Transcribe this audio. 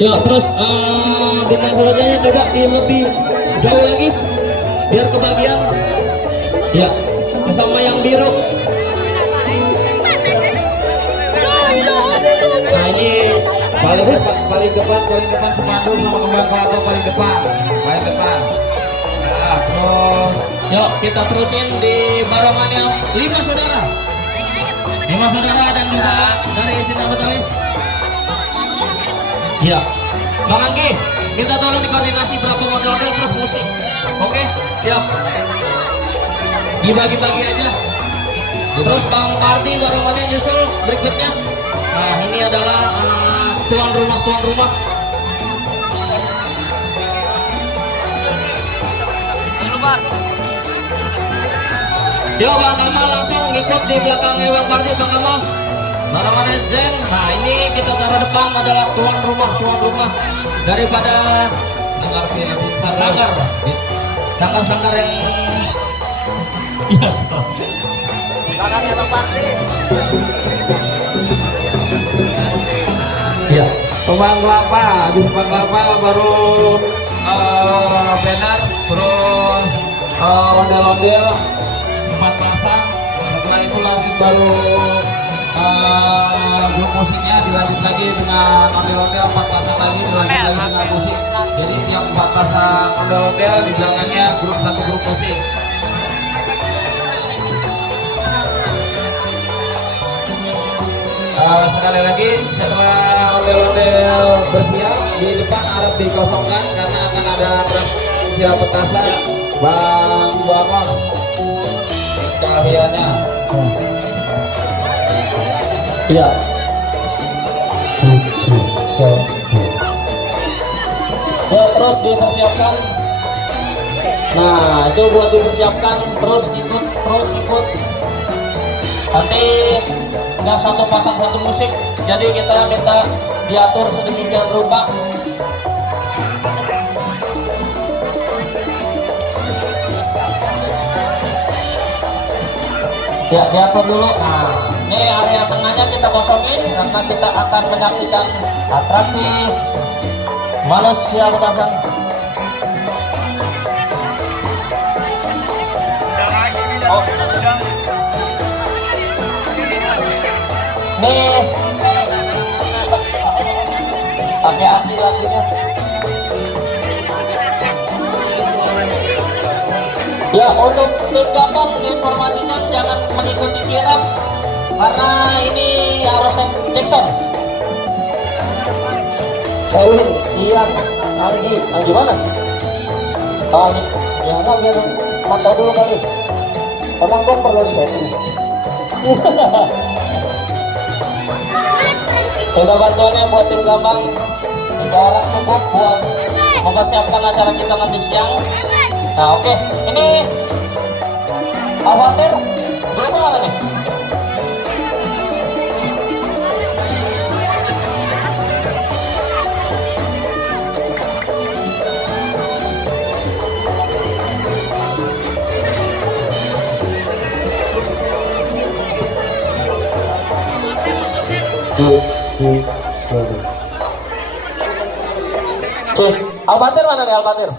Ya terus bintang selanjutnya coba lebih jauh lagi biar kebagian. Ya bersama yang biru. Nah ini paling depan sepanduk sama kembang kelapa paling depan. Nah terus yuk kita terusin di barongan yang 5 saudara. 5 saudara dan juga dari Sina Betawi. Ya, Bang Anggi, kita tolong dikoordinasi berapa model terus musik. Oke, siap. Dibagi-bagi aja. Terus Bang Parti barongannya nyusul berikutnya. Nah ini adalah tuan rumah. Yo Bang Kamal langsung ikut di belakangnya Bang Parti, Bang Kamal. Barongannya Zen. Nah ini kita taruh depan adalah tuan rumah daripada sanggar yang biasa. Belakangnya Bang Parti. Iya. Kembang kelapa, habis kembang kelapa baru banner, terus ondel-ondel 4 pasang. Setelah itu lanjut baru grup musiknya, dilanjut lagi dengan ondel-ondel 4 pasang lagi, dilanjut lagi dengan musik. Jadi tiap 4 pasang ondel-ondel di belakangnya satu grup musik. Sekali lagi setelah ondel-ondel bersiap di depan harap dikosongkan karena akan ada transmisi petasan. Bang Bangor keahliannya. Iya. Ya terus dipersiapkan. Nah itu buat dipersiapkan, terus ikut. Nanti nggak satu pasang satu musik, jadi kita minta diatur sedemikian rupa. Ya diatur dulu. Nah ini area tengahnya kita kosongin karena kita akan menyaksikan atraksi manusia petasan. Oh. Nih pakai hati lagunya. Ya untuk tim gabung diinformasikan jangan mengikuti kirap karena ini harus Jackson. Iya, Anggi mana? Ya biar mantau dulu kali. Emang kan perlu disetting. Minta bantuannya buat tim gabung, jarak cukup buat mempersiapkan acara kita nanti siang. Nah oke, ini Avatar berapa mana nih? Albatir mana nih Albatir?